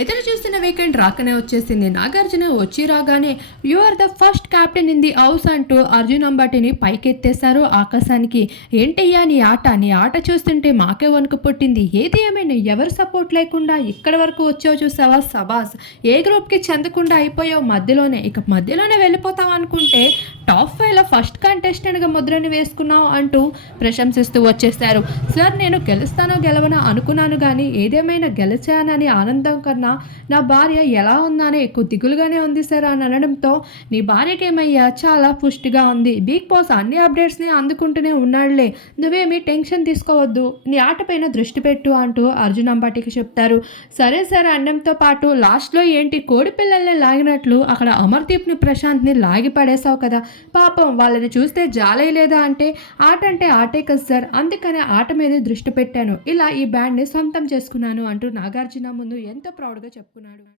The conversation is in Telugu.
ఎదురు చూస్తున్న వీకెండ్ రాకనే వచ్చేసింది. నాగార్జున వచ్చి రాగానే you are the first captain in the house అంటూ అర్జున్ అంబాటిని పైకెత్తేశారు ఆకాశానికి. ఏంటయ్యా నీ ఆట? నీ ఆట చూస్తుంటే మాకే వణుకు పుట్టింది. ఏది ఏమైనా ఎవరు సపోర్ట్ లేకుండా ఇక్కడ వరకు వచ్చావు చూసావా సబాస్? ఏ గ్రూప్కి చెందకుండా అయిపోయావు మధ్యలోనే. ఇక మధ్యలోనే వెళ్ళిపోతావు అనుకుంటే టాప్ ఫైవ్లో ఫస్ట్ కంటెస్టెంట్గా ముద్రని వేసుకున్నావు అంటూ ప్రశంసిస్తూ వచ్చేసారు సార్ నేను గెలుస్తానో గెలవనో అనుకున్నాను కానీ ఏదేమైనా గెలిచానని ఆనందం కన్నా నా భార్య ఎలా ఉందనే ఎక్కువ దిగులుగానే ఉంది సార్ అని అనడంతో నీ భార్య ఏమయ్యా? చాలా పుష్టిగా ఉంది. బిగ్ బాస్ అన్ని అప్డేట్స్ని అందుకుంటూనే ఉన్నాడులే. నువ్వేమి టెన్షన్ తీసుకోవద్దు. నీ ఆటపైన దృష్టి పెట్టు అంటూ అర్జున్ అంబాటికి చెప్తారు. సరే సరే అన్నంతో పాటు లాస్ట్లో ఏంటి కోడి పిల్లల్ని లాగినట్లు అక్కడ అమర్దీప్ని ప్రశాంత్ని లాగి పడేశావు కదా. పాపం వాళ్ళని చూస్తే జాలే లేదా అంటే ఆట అంటే ఆటే కదా సార్. అందుకనే ఆట మీద దృష్టి పెట్టాను. ఇలా ఈ బ్యాండ్ని సొంతం చేసుకున్నాను అంటూ నాగార్జున ముందు ఎంతో ప్రౌడ్గా చెప్పుకున్నాడు.